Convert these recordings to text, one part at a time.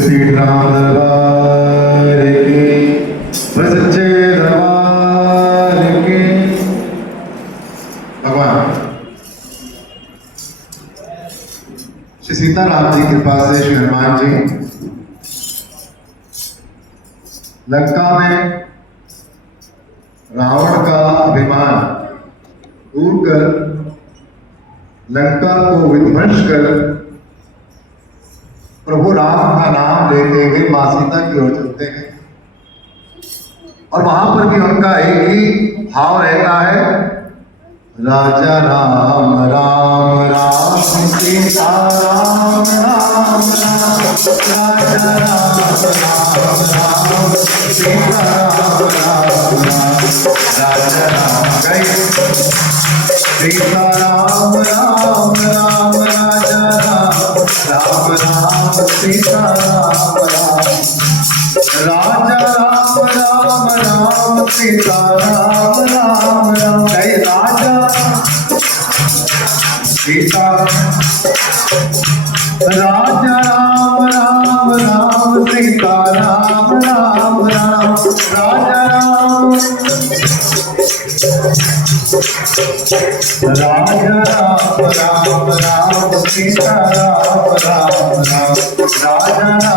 श्री राम दरबार की, सच्चे दरबार की। भगवान श्री सीताराम जी कृपा से श्री हनुमान जी लंका में रावण का अभिमान दूर कर लंका को विध्वंस कर प्रभु राम का नाम लेते हुए मां सीता की ओर चलते हैं। और वहां पर भी उनका एक ही भाव रहता है, राजा राम राम राम सीता राम राम राम, राजा राम राम राम सीता राम राम राम, राजा राम गए सीता राम राम राम, राजा राम राम राम सीता राम राम, राजा राम राम राम सीता राम राम राम, जय राजा सीता, राजा राम राम राम सीता राम राम राम, राजा राम राजा राम राम राम सीता राम राम राम, राजा राम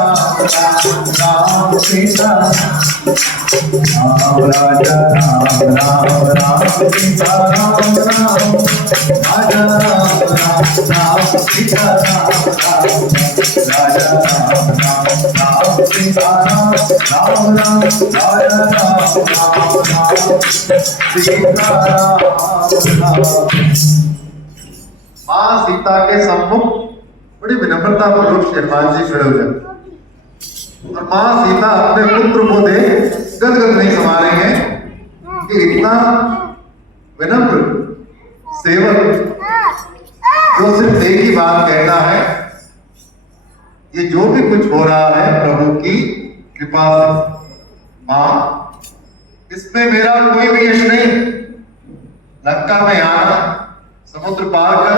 राम सीता राम, राजा राम राम सीता राम राम, राजा राम सीता राम राम, राजा राम सीता राम राम राम, राजा राम सीता राम। मां सीता के सम्मुख बड़ी विनम्रता पूर्वक हनुमान जी खड़े हो जाते और मां सीता अपने पुत्र को देख गदगद नहीं समा रहे हैं कि इतना विनम्र सेवक जो सिर्फ एक ही बात कहता है, ये जो भी कुछ हो रहा है प्रभु की कृपा से। मां इसमें मेरा कोई भी यश नहीं, लंका में आना, समुद्र पार कर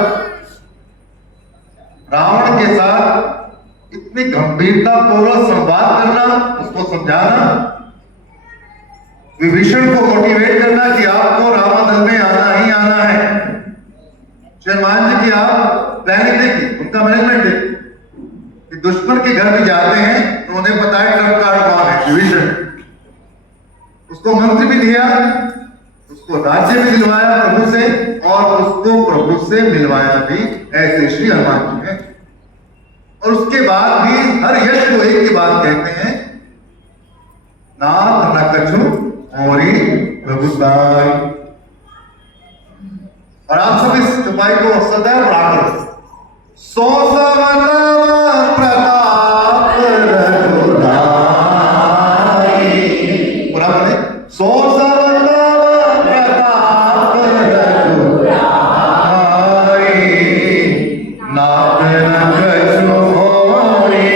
रावण के साथ इतनी गंभीरता पूर्वक संवाद करना, उसको समझाना, विभीषण को मोटिवेट करना कि आपको रावण में आना ही आना है। हनुमान जी की आप प्लानिंग देखिए, उनका मैनेजमेंट देखिए कि दुश्मन के घर भी जाते हैं तो उन्हें पता है ट्रम्प कार्ड कौन है, विभीषण। उसको मंत्री भी दिया, उसको राज्य भी दिलवाया प्रभु से और उसको प्रभु से मिलवाया भी, ऐसे श्री हनुमान जी हैं। और उसके बाद भी हर यश को एक ही बात कहते हैं, नाथ न कछु और प्रभुताई। और आप सब इस चौपाई को सदैव बढ़ा करो, सो प्रताप रघुराई, पूरा बोले, सो प्रताप रघुराई, नाथ न कछु होरि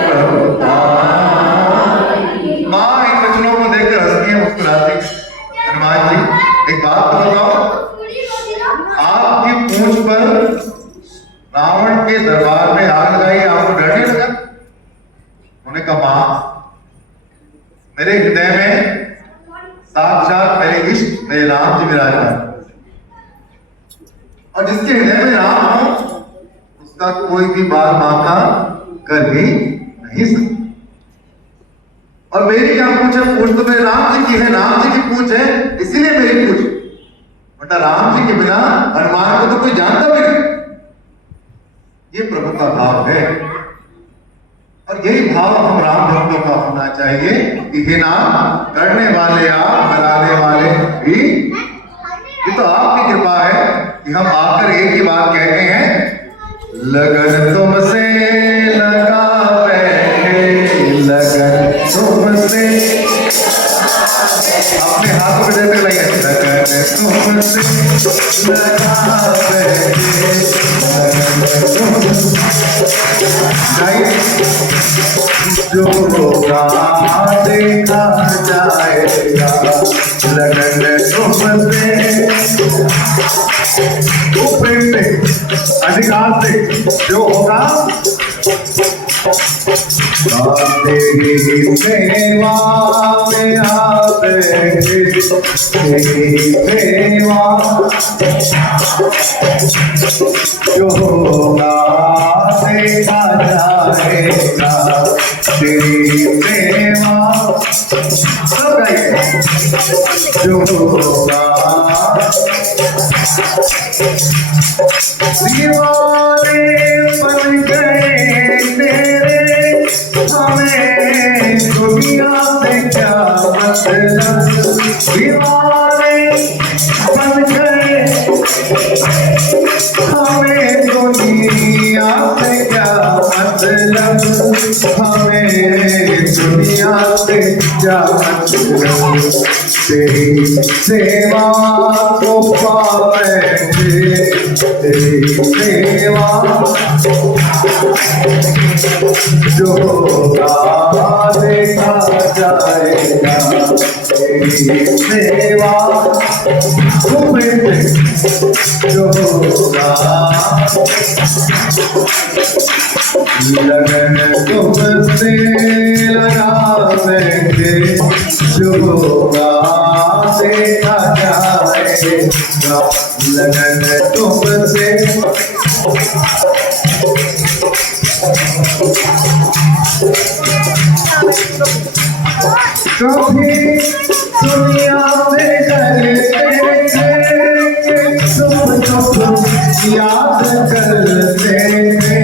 प्रभुताई। मां इन वचनों को देखकर हंसती है, मुस्कुराती है। हनुमान जी एक बात तो बताओ, आपकी पूंछ पर रावण के दरबार में आग लगाई, आपको डर नहीं लगा? उन्होंने कहा मां, मेरे हृदय में साक्षात मेरे इष्ट मेरे राम जी विराजमान, और जिसके हृदय में राम हो उसका कोई भी बात मां का कर ही नहीं सकता। और मेरी क्या पूंछ है? पूंछ तो मेरे राम जी की है, राम जी की पूंछ है, इसीलिए मेरी पूंछ। बेटा राम जी के बिना हनुमान को तो कोई जानता भी नहीं। ये प्रभु का भाव है और यही भाव हम राम भक्तों का होना चाहिए कि हे नाम करने वाले आप, बनाने वाले भी। ये तो आपकी कृपा है कि हम आकर एक ही बात कहते हैं, लगन तुमसे लगा बैठे, लगन तुमसे, अपने हाथों में देते लगे, लगन तुमसे लगा बैठे, जो होगा देखा जाएगा, लगन तुमसे प्रेम से अधिकार से जो होगा तेरी सेवा में आते तेरी सेवा जो होगा देखा जाएगा तेरी सेवा जो होगा दीवाने बन गए तेरे हमें दुनिया से क्या मतलब दीवाने बन गए हमें दुनिया से क्या मतलब हमें दुनिया से क्या मतलब तेरी सेवा को पावे तेरी सेवा जो होगा देखा जाएगा तेरी सेवा जो होगा लगन तुमसे लगावेंगे जो होगा देखा जाएगा लगन तुमसे कभी दुनिया में करते थे तुम याद करते थे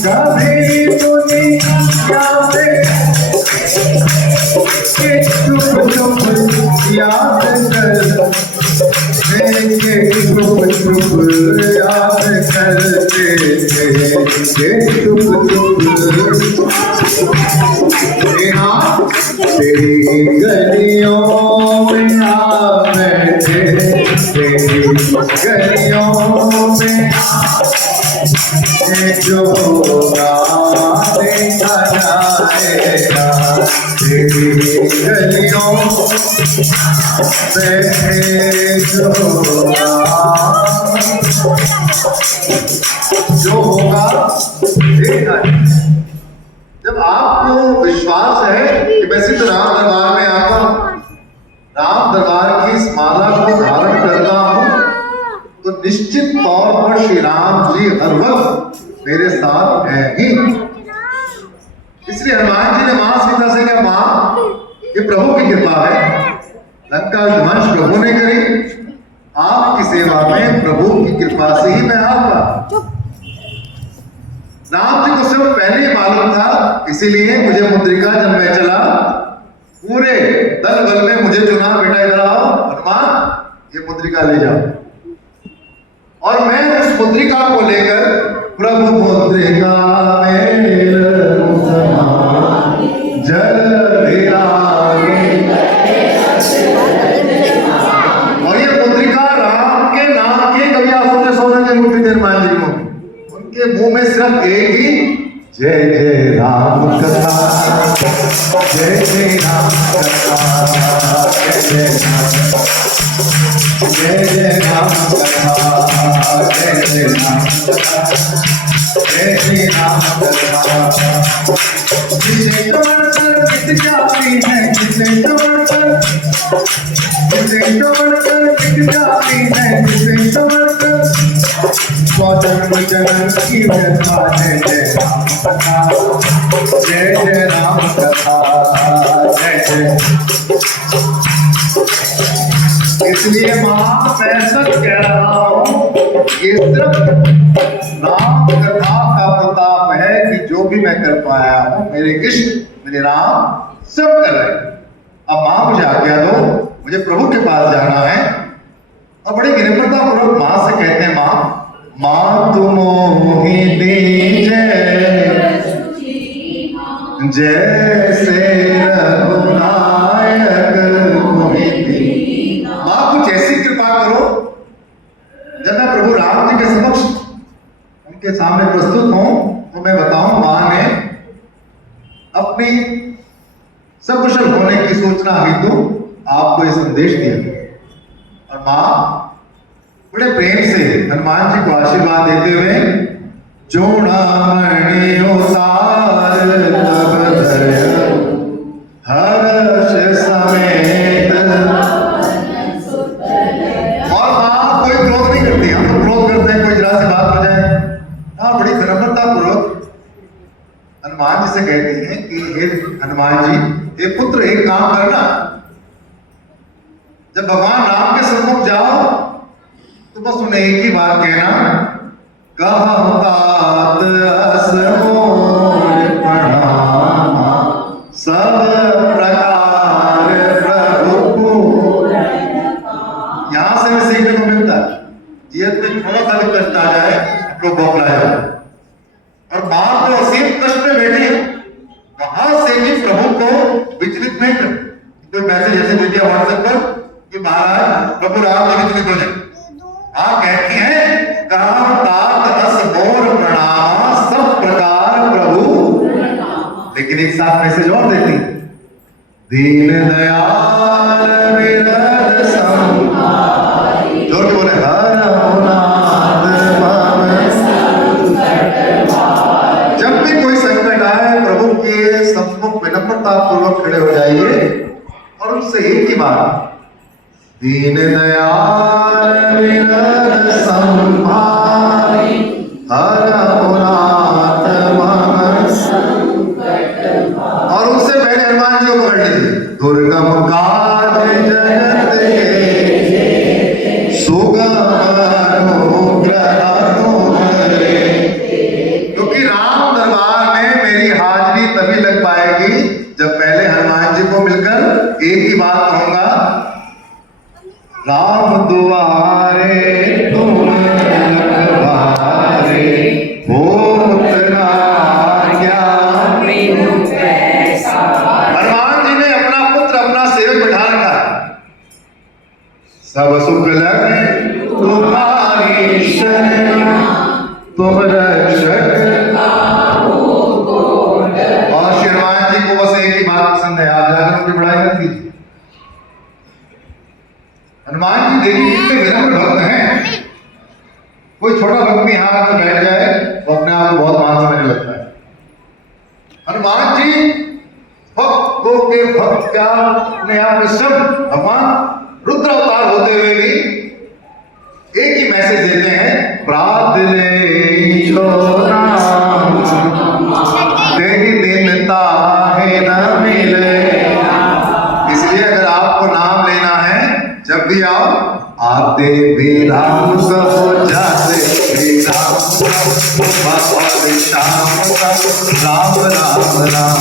कभी दुनिया में तुम याद करते याद करते थे तेरी गलियों में आ बैठे तेरी गलियों में जो होगा देखा जाएगा तेरी गलियों में जो होगा देखा जब आपको विश्वास है कि मैं सिर्फ राम दरबार में आता हूं राम दरबार की इस माला को धारण करता हूं तो निश्चित तौर पर श्री राम जी हर वक्त मेरे साथ हैं ही इसलिए हनुमान जी ने मां सीता से कहा मां ये प्रभु की कृपा है लंका विध्वंस प्रभु ने करी आपकी सेवा में प्रभु की कृपा से ही मैं आऊंगा राम जी को सब पहले ही मालूम था इसीलिए मुझे मुद्रिका जब मैं चला पूरे दल बल में मुझे चुना बेटा इधर आओ हनुमान ये मुद्रिका ले जाओ और मैं उस मुद्रिका को लेकर प्रभु मुद्रिका में जल और ये मुद्रिका राम के नाम के कभी आप सोने के मुट्ठी देर मान जी उनके मुंह में सिर्फ एक ही जय जय राम कथा जय जय राम कथा जय जय राम कथा जय जय राम कथा जय जय राम कथा जिसे तोड़कर बिक जाती है जिसे तोड़कर बिक जाती है जिसे तोड़कर स्वजन जनन की व्यथा जय जय राम कथा जय जय राम कथा जय जय इसलिए मां मैं सच कह रहा हूं ये सिर्फ राम कथा का प्रताप है कि जो भी मैं कर पाया हूं मेरे इष्ट मेरे राम सब कर रहे हैं अब मां मुझे आज्ञा दो मुझे प्रभु के पास जाना है और बड़ी विनम्रता पूर्वक मां से कहते हैं मां तुम ही दीजे जैसे रघुनायक मां कुछ ऐसी कृपा करो जब मैं प्रभु राम जी के समक्ष उनके सामने प्रस्तुत हूं तो मैं बताऊं मां ने अपनी सकुशल होने की सूचना हेतु आपको यह संदेश दिया और मां बड़े प्रेम से हनुमान जी को आशीर्वाद देते हुए जोड़ा मणियों तार से कहती हैं कि हे हनुमान जी, हे पुत्र, एक काम करना, जब भगवान राम के सम्मुख जाओ तो बस उन्हें एक ही बात कहना, कहत अस मोर प्रणाम, सब प्रकार प्रभु। यहां से भी सीखने को मिलता है, जीवन में थोड़ा सा भी कष्ट आ जाए हम लोग बौखला जाए, और बात तो असीम कष्ट में बैठी है, वहां से भी प्रभु को विचलित नहीं कर। कोई मैसेज ऐसे दे दिया व्हाट्सएप पर कि महाराज प्रभु राम जी विचलित हो जाए, आप कहती हैं कहत अस मोर प्रणाम, सब प्रकार प्रभु। लेकिन एक साथ मैसेज और देती, दीन दयाल विरद संभाई, जोर के बोले, हर नाथ मम संकट भाई। जब भी कोई संकट आए प्रभु के सम्मुख विनम्रता पूर्वक खड़े हो जाइए और उनसे एक ही बात, दीन दयाल विरद संभाई, हरहु नाथ मम संकट भाई। और उससे पहले हनुमान जी को पकड़ लीजिए, दुर्गम काज जगत के सुगम अनुग्रह अनुग्रह। क्योंकि राम दरबार में मेरी हाजिरी तभी लग पाएगी जब पहले हनुमान जी को मिलकर एक ही बात कहूंगा, राम दुआरे तुम रखवारे, होत न आज्ञा बिनु पैसारे। हनुमान जी ने अपना पुत्र, अपना सेवक बिठा रखा, सब सुख लगे तुम्हारी शरण, तुम रक्षक। और श्री हनुमान जी को बस एक ही बात पसंद है, आप जाकर उनकी बड़ाई मत कीजिए। हनुमान जी देखिए कितने विनम्र भक्त हैं, कोई छोटा भक्त भी यहाँ आकर बैठ जाए तो अपने आप को बहुत महान समझने लगता है। हनुमान जी भक्तों के भक्त क्या अपने आप में सब भगवान रुद्र अवतार होते हुए भी एक ही मैसेज देते हैं, प्रार्थले दीनता है न मिले। इसलिए अगर आपको नाम लेना है, जब भी आओ, आते भी राम कहो, जाते भी राम कहो, और शाम कहो राम राम राम।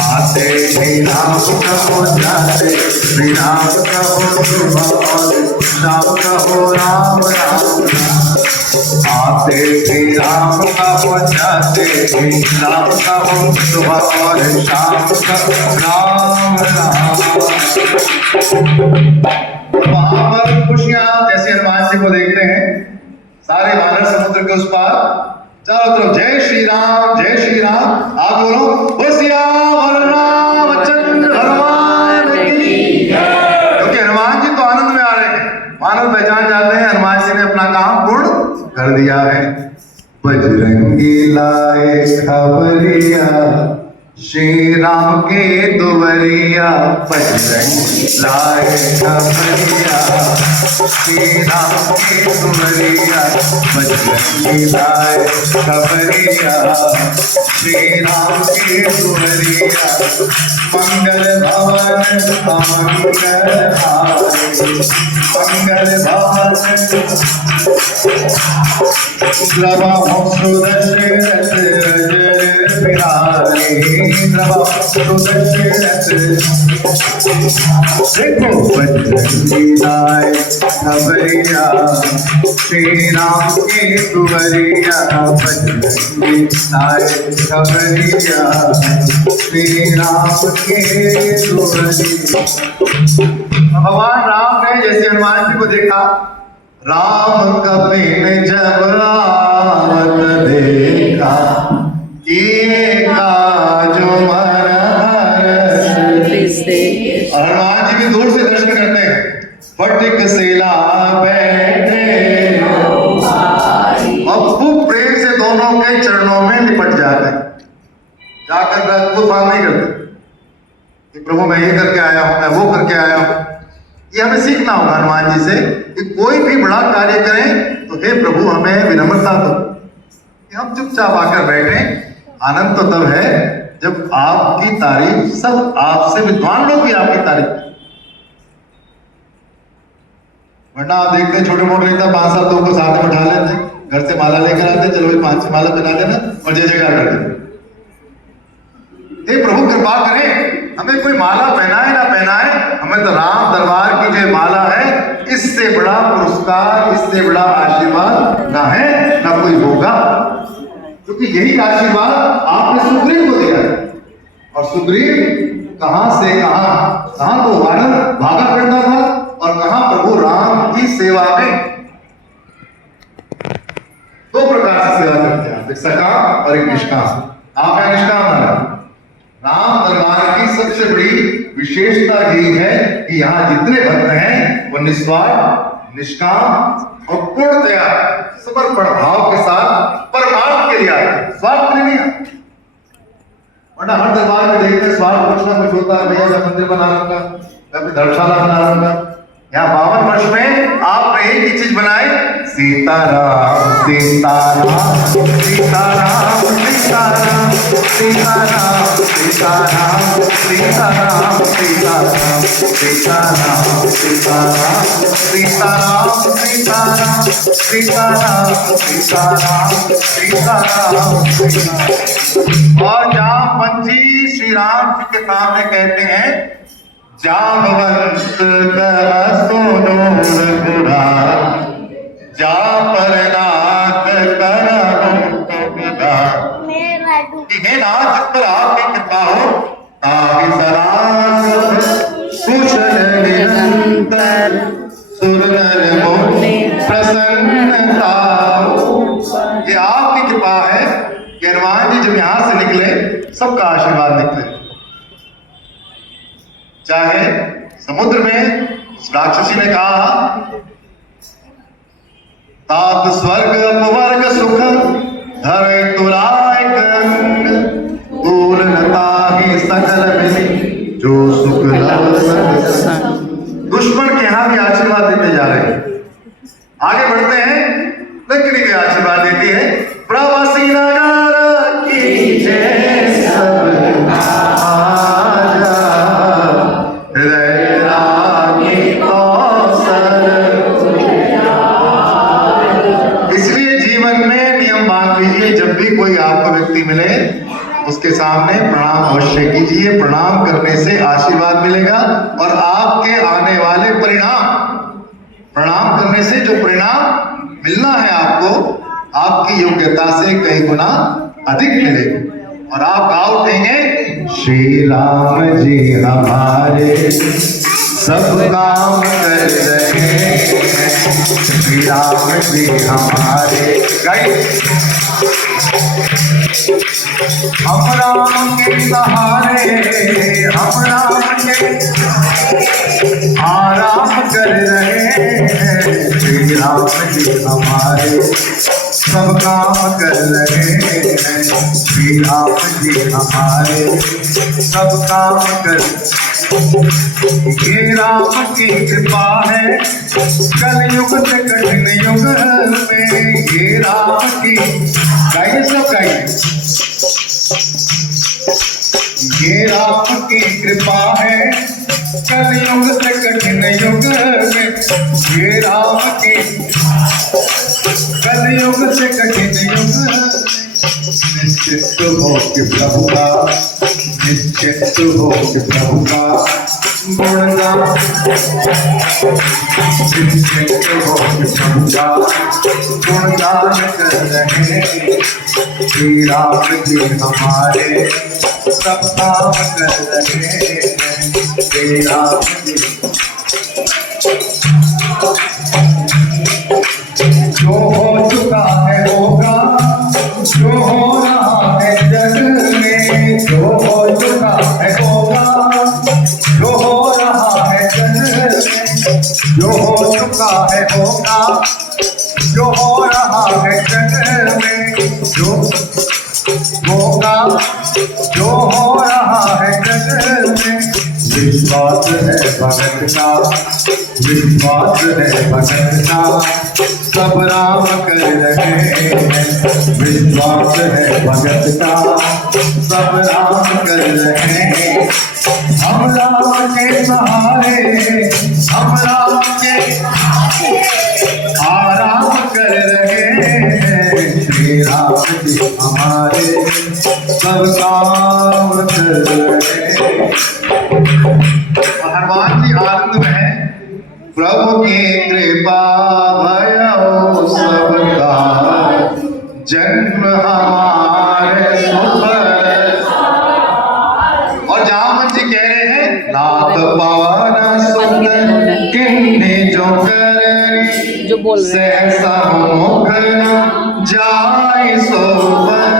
आते भी राम कहो, जाते भी राम कहो, सुबह और शाम कहो राम राम राम। आते भी राम कहो, जाते भी राम कहो, सुबह और शाम कहो राम राम। वहां पर खुशियां, जैसे हनुमान जी को देखते हैं, सारे वानर समुद्र के उस पार चारों तरफ जय श्री राम जय श्री राम। आप बोलो सियावर रामचंद्र भगवान की जय। क्योंकि हनुमान जी तो आनंद में आ रहे हैं, मानव पहचान जाते हैं हनुमान जी ने अपना काम पूर्ण कर दिया है। बजरंगी लाए खबरिया, श्री राम के दुवरिया, बजरंगी लाए खबरिया, श्री राम के दुवरिया, बजरंगी लाए खबरिया, श्री राम के दुवरिया। मंगल भवन अमंगल हारी, मंगल भवन द्रवहु सुदशरथ रजर बिहारी, देखो बजरंगी लाए खबरिया, श्री राम के दुवरिया, बजरंगी लाए खबरिया, श्री राम के दुवरिया। भगवान राम ने जैसे हनुमान जी को देखा, राम कपिन जब आवत देखा, किए काज मन हरष। हनुमान जी भी दूर से दर्शन करते हैं, फटिक शिला बैठे और खूब प्रेम से दोनों के चरणों में लिपट जाते हैं, जाकर राजपूत नहीं करते कि प्रभु मैं ये करके आया हूं, मैं वो करके आया हूं। ये हमें सीखना होगा हनुमान जी से कि कोई भी बड़ा कार्य करें तो हे प्रभु हमें विनम्रता दो, कि हम चुपचाप आकर बैठे। आनंद तो तब है जब आपकी तारीफ, सब आपसे विद्वान लोग भी आपकी तारीफ, वरना आप देखते हैं छोटे मोटे नेता 5-7 लोगों को साथ में उठा लेते, घर से माला लेकर आते, चलो भाई 5 माला पहना देना और जय जयकार कर देते। हे प्रभु कृपा करें, हमें कोई माला पहनाए ना पहनाए, हमें तो राम दरबार की जो माला है, इससे बड़ा पुरस्कार, इससे बड़ा आशीर्वाद ना है ना कोई होगा, क्योंकि यही आशीर्वाद आपने सुग्रीव को दिया है। और सुग्रीव कहां से कहां तो वानर भागा करता था और कहां प्रभु राम की सेवा में 2 प्रकार से सेवा करते हैं, एक सकाम और एक निष्काम। आप है निष्काम नारायण। राम दरबार की सबसे बड़ी विशेषता यही है कि यहाँ जितने भक्त हैं वो निस्वार्थ, निष्काम और पूर्णतया समर्पण भाव के साथ परमार्थ के लिए आते हैं, स्वार्थ के लिए नहीं। वरना हर दरबार में देखते स्वार्थ कुछ ना कुछ होता है, भैया मैं मंदिर बना लूंगा, मैं अपनी धर्मशाला बना लूंगा। यहाँ 52 वर्ष में आपने एक ही चीज बनाई, सीताराम सीताराम सीताराम सीताराम सीताराम सीताराम सीताराम सीताराम सीताराम सीताराम सीताराम सीताराम सीताराम सीताराम सीताराम। और जहाँ पंथी श्री राम जी के सामने कहते हैं, जामवंत सोनूर गुड़ा जा परनाथ करा, हे नाथ जिस पर आपकी कृपा हो, ताहि सदा कुशल निरंतर सुरनर मुनि प्रसन्नता। ये आपकी कृपा है कि हनुमान जी जब यहां से निकले सबका आशीर्वाद निकले। चाहे समुद्र में उस राक्षसी ने कहा, तात स्वर्ग अपवर्ग सुख धरे तुलायक अंग, तूल नताहि सकल मिली जो सुख लव संग। दुश्मन के यहाँ भी आशीर्वाद देते जा रहे हैं, आगे बढ़ते हैं, लेकिन ये आशीर्वाद देती है, प्रवासी नगर की जय सब आजा, हृदय रानी कौशल। इसलिए जीवन में नियम बांध लीजिए, जब भी कोई आपको व्यक्ति मिले उसके सामने प्रणाम अवश्य कीजिए। प्रणाम करने से आशीर्वाद मिलेगा और आपके आने वाले परिणाम, प्रणाम करने से जो परिणाम मिलना है आपको, आपकी योग्यता से कई गुना अधिक मिलेगा। और आप गा उठेंगे, श्री राम जी हमारे सब काम कर रहे हैं, श्री राम जी हमारे। हम राम के सहारे, हम राम के आराम कर रहे हैं, श्री राम जी हमारे सब काम कर रहे हैं, श्री राम जी हमारे सब काम कर। ये राम की कृपा है कलयुग से कठिन युग में, ये राम की गाइए सब गाइए, ये राम की कृपा है कलयुग से कठिन युग में, ये राम की कलयुग से कठिन युग। निश्चित हो कि प्रभु का, निश्चित हो कि प्रभु का गुणगान, निश्चित हो कि प्रभु का गुणगान कर रहे हैं, श्री राम जी हमारे सब काम कर रहे हैं, श्री राम जी। जो हो चुका है होगा, जो हो रहा है जग में, जो हो चुका है होगा, जो हो रहा है जग में, जो हो चुका है होगा, जो हो रहा है जग में, जो होगा, जो हो रहा है जग में, विश्वास है भगत का, विश्वास है भगत का, सब राम कर रहे हैं। विश्वास है भगत का, सब राम कर रहे हैं। हम राम के सहारे, हम राम के आराम कर रहे हैं। श्री राम जी हमारे सब काम कर रहे हैं। हनुमान जी आनंद में है। प्रभु की कृपा भयो सबका, जन्म हमारे सुपर। और जामन जी कह रहे हैं, नाथ पावन सुंदर किन्ने जो करी, जो बोल रहे हैं सहसा मुख जाय सोपर।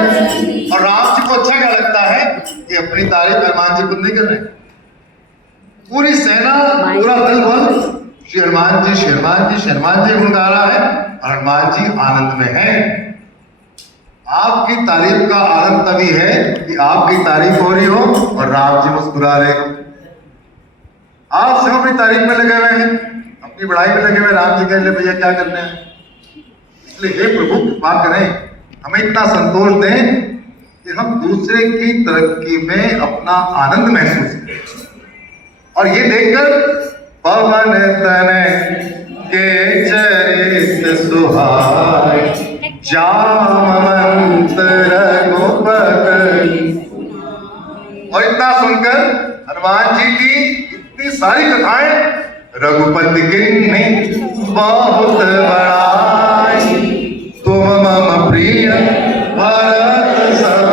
और राम जी को अच्छा क्या लगता है कि अपनी तारीफ हनुमान जी खुद नहीं कर रहे, पूरी सेना पूरा दल बल श्री हनुमान जी, श्री हनुमान जी, श्री हनुमान जी गुण गा रहा है और हनुमान जी आनंद में है। आपकी तारीफ का आनंद तभी है कि आपकी तारीफ हो रही हो और राम जी मुस्कुरा रहे हो। आप सब अपनी तारीफ में लगे हुए हैं, अपनी बढ़ाई में लगे हुए। राम जी कह ले भैया क्या करना है। इसलिए हे प्रभु कृपा करें, हमें इतना संतोष दें कि हम दूसरे की तरक्की में अपना आनंद महसूस करें। और ये देखकर पवन तनय के चरित सुहाए, जामवंत रघुपति। और इतना सुनकर हनुमान जी की इतनी सारी कथाएं, रघुपति किन्नी बहुत बड़ाई, तुम मम प्रिय भरत सम।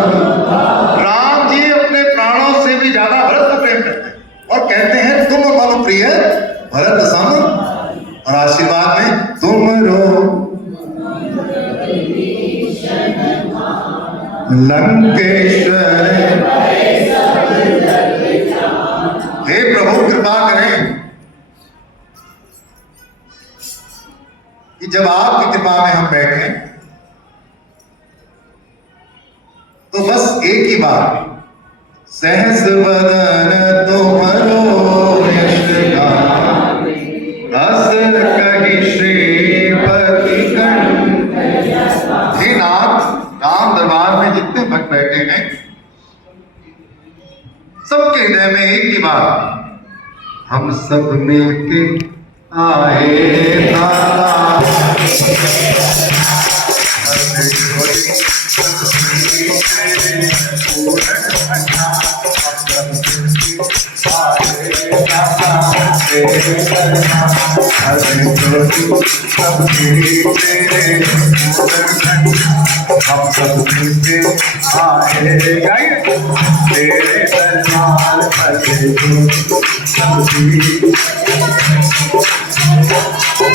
राम जी अपने प्राणों से भी ज्यादा भरत को प्रेम करते हैं और कहते हैं तुम मम प्रिय भरत सम। और आशीर्वाद में तुम रो लंकेश्वर। हे प्रभु कृपा करें कि जब आपकी कृपा में हम बैठे तो बस एक ही बात, सहस बदन तुमरो यश गान, हस कहि श्रीपति कंठ। हे नाथ, राम दरबार में जितने भक्त बैठे हैं सबके हृदय में एक ही बात, हम सब मिलके आए तारा। हम सब मिलके आए तेरे दरबार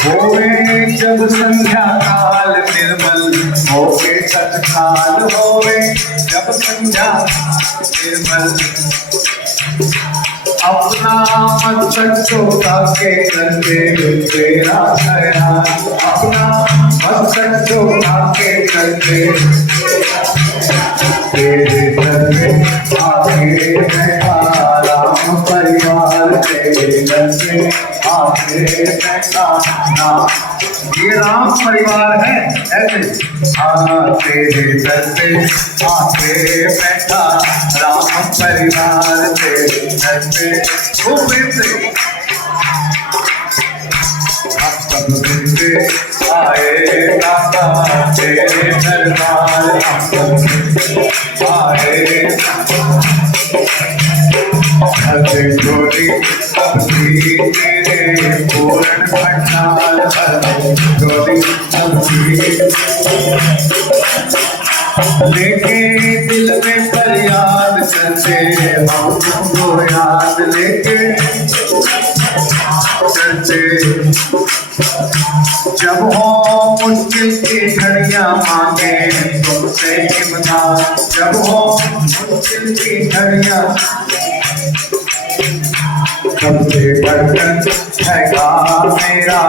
होवे जब संध्या काल निर्मल, होवे तत्काल होवे जब संध्या निर्मल। अपना मस्तक झुका के करके तेरा ख्याल, अपना मस्तक झुका के करके तेरे घर में आके बैठा राम परिवार, तेरे घर में आके बैठा नाम। ये राम परिवार है ऐसे। हाँ तेरे घर पे आके बैठा राम परिवार, तेरे घर पे हम सब मिलके आए दादा तेरे दरबार, हम सब मिलके आए हरे जोड़ी सबकी तेरे पूर्ण भंडार, हरे जोड़ी सबकी लेके दिल में फरियाद करते हम तुमको याद लेके करते। जब हो मुश्किल की घड़ियां मांगे तुमसे इमदाद, जब हो मुश्किल की घड़ियां सबसे बढ़कर हैगा मेरा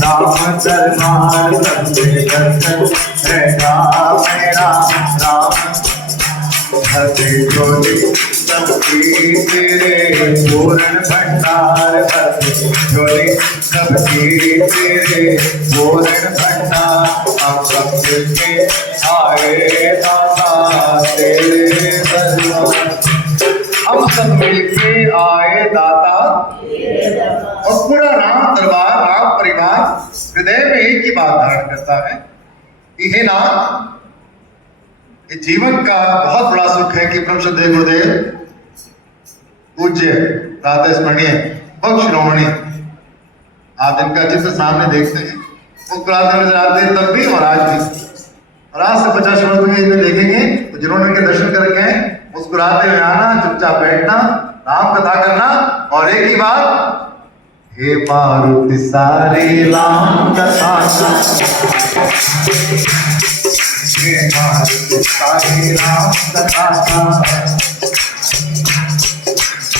राम दरबार, सबसे बढ़कर हैगा मेरा राम। हरे जोड़ी सबकी तेरे पूर्ण भंडार भर झोली सबकी तेरे पूर्ण भंडार हम सब मिलके आए दाता तेरे दरबार हम सब मिलके आए दाता और पूरा राम दरबार राम परिवार हृदय में एक ही बात धारण करता है कि हे नाम ये जीवन का बहुत बड़ा सुख है कि परम श्रद्धेय गुरुदेव पूज्य राधा स्मरणीय भक्त शिरोमणि आप इनका चित्र सामने देखते हैं मुस्कुराते नजर आते हैं तब भी और आज भी और आज से 50 वर्ष में इन्हें देखेंगे तो जिन्होंने इनके दर्शन करके मुस्कुराते हुए आना चुपचाप बैठना राम कथा करना और एक ही बात हे मारुति सारी राम कथा हे मारुति सारी राम कथा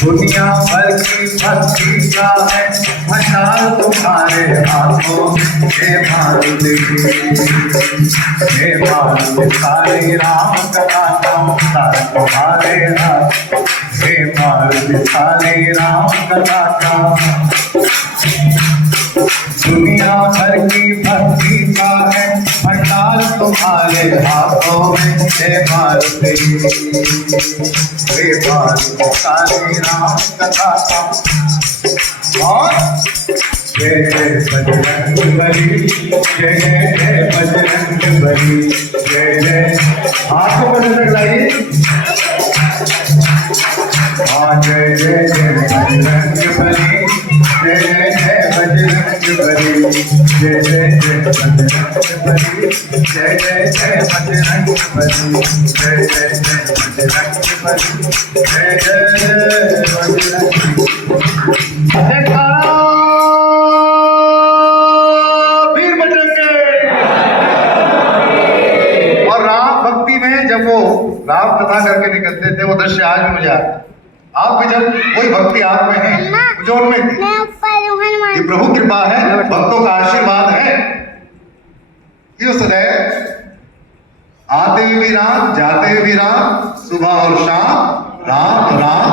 दुनिया भर की भक्ति का है भंडार तुम्हारे हाथों हे मारुति सारी राम कथा भंडार तुम्हारे हाथ हे मारुति सारी राम कथा दुनिया भर की भक्ति का है भंडार तुम्हारे हाथों में हे मारुति सारी राम कथा और जय जय बजरंग बली जय जय बजरंग बली जय जय हाथ को बजरंग लगाइए हाँ जय जय जय बजरंग बली जय जय बजरंग बली जय जय बजरंग बली जय जय बजरंग बली जय जय बजरंग बली जय जय बजरंग वीर बजरंग और राम भक्ति में जब वो राम कथा करके निकलते थे वो दृश्य आज भी मुझे आता है आप भी जब कोई भक्ति आप में है जो उनमें थी ये प्रभु कृपा है भक्तों का आशीर्वाद है कि सदैव आते हुए भी राम जाते हुए भी राम सुबह और शाम राम राम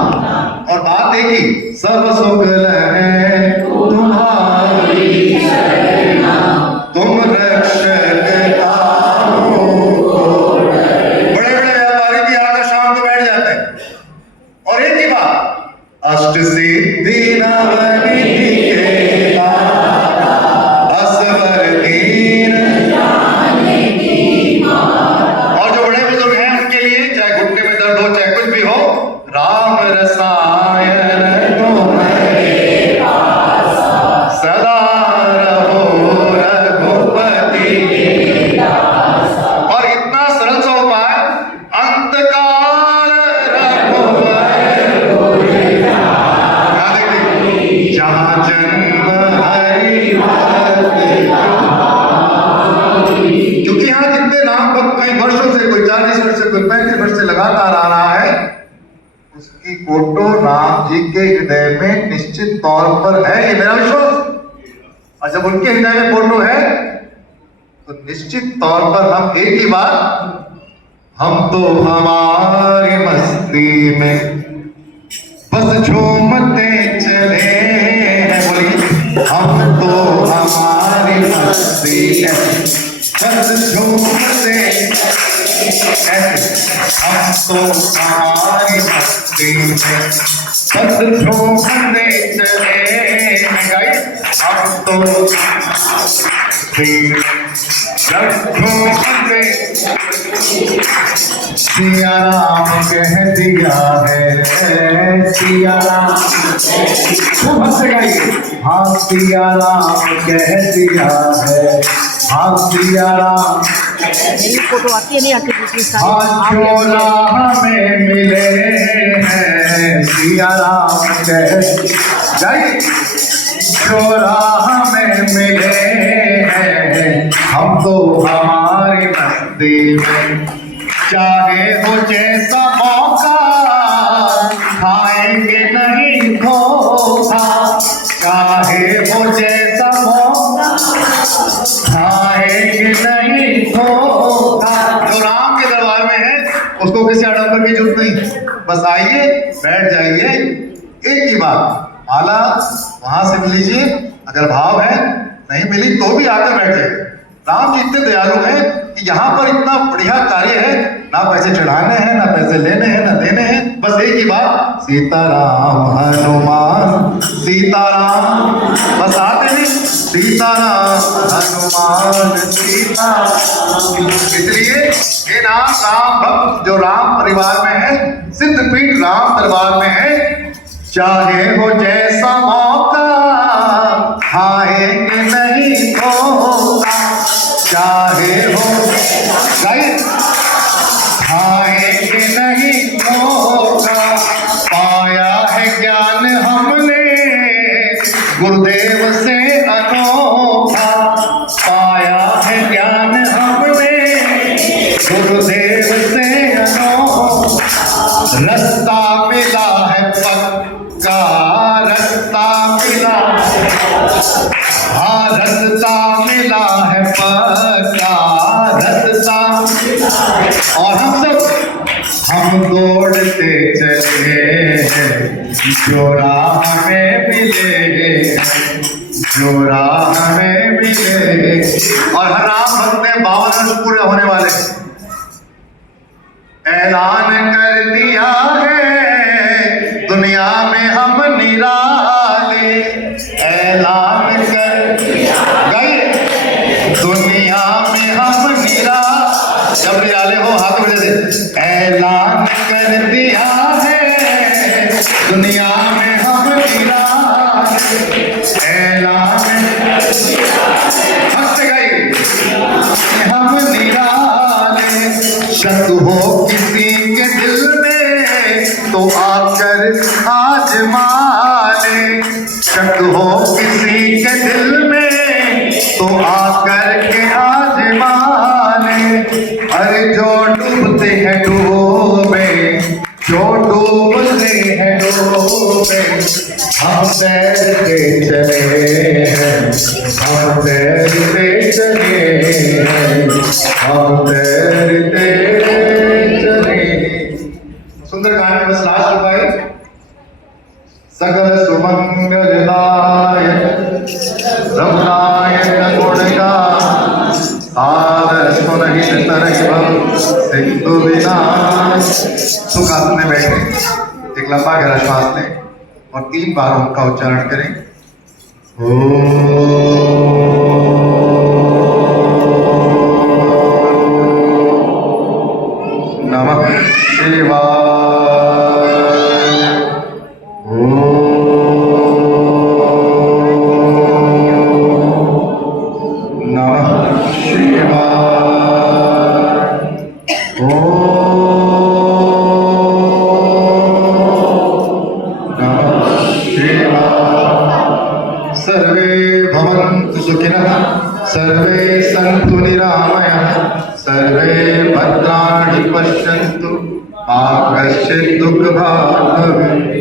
और बात एक ही सब सुख है तुम्हारी तुम रक्षक बड़े बड़े व्यापारी भी आकर शाम को बैठ जाते हैं और एक ही बात अष्ट सिद्धि नवनिधि के दाता असवर दीन और जो बड़े बुजुर्ग हैं उनके लिए चाहे घुटने में दर्द हो चाहे कुछ भी हो राम रसायन तुम्हारे पास सदा रहो रघुपति और इतना सरल सा उपाय अंतकाल जहाँ जन्म हरि क्योंकि यहाँ जितने नाम भक्त कई वर्षों से कोई 40 वर्ष से कोई 35 वर्ष से लगातार आ रहा है उसकी फोटो राम जी के हृदय में निश्चित तौर पर है ये मेरा विश्वास और जब उनके हृदय में फोटो है तो निश्चित तौर पर हम एक ही बात हम तो हमारी मस्ती में बस झूमते चले हैं बोलिए हम तो हमारी मस्ती में बस झूमते हम तो हमारी मस्ती में बस झूमते चले हम तो सिया राम कह दिया है सिया राम हाँ सिया राम कह दिया है हाँ सिया राम फोटो आती है नहीं आती हाँ जो राह में मिले हैं सिया राम कह जाइए जो राह में मिले हैं हम तो हमारी मस्ती में चाहे हो जैसा मौका खाएंगे नहीं धोखा चाहे हो जैसा मौका खाएंगे नहीं धोखा जो राम के दरबार में है उसको किसी आडंबर की जरूरत नहीं, बस आइए बैठ जाइए। एक ही बात, माला वहां से मिल लीजिए, अगर भाव है नहीं मिली तो भी आकर बैठ जाइए। राम जी इतने दयालु हैं कि यहाँ पर इतना बढ़िया कार्य है, ना पैसे चढ़ाने हैं, ना पैसे लेने हैं, ना देने हैं, बस एक ही बात, सीताराम हनुमान सीताराम, बस आते नहीं, सीताराम हनुमान सीता। इसलिए ये नाम राम भक्त जो राम परिवार में है, सिद्धपीठ राम दरबार में है, चाहे हो जैसा मौका खाएंगे नहीं होगा, चाहे हो खाएंगे नहीं होगा, पाया है ज्ञान हमने गुरुदेव से अनोखा, पाया है ज्ञान हमने गुरुदेव से अनोखा, रास्ता मिला है पक्का, रास्ता मिला, हाँ रास्ता मिला है पक्का, रास्ता, और हम दौड़ते चले हैं जो राह में मिले, जो राह में मिले। और हर राम भक्त में 52 वर्ष पूरे होने वाले, ऐलान कर दिया है दुनिया में हम निराले, ऐलान कर गए दुनिया में हम निराले, जब निराले हो हाथ बजे दे, ऐलान कर दिया है दुनिया में हम निराले, ऐलान हंस गए हम निराले, शक हो किसी के दिल में तो आकर आजमा ले, शक हो किसी के दिल में तो आकर के आजमा ले, अरे जो डूबते हैं डूबे, जो डूबते हैं डूबे, हम तैरते चले हैं, हम तैरते चले हैं, हम तैरते चले। सुंदर गाने बस लास्ट भाई, सकल सुमंगलदायक रघुनायक गुणगान, सादर सुनहित तरहि भव सिंधु विनाश। सुखासन में बैठे, एक लंबा गहरा श्वास लें और 3 बार उनका उच्चारण करें। नमः शिवाय। नमः शिवाय। सर्वे भवन्तु सुखिनः, सर्वे सन्तु निरामयाः, सर्वे भद्राणि पश्यन्तु मा कश्चित् दुःखभाग् भवेत्।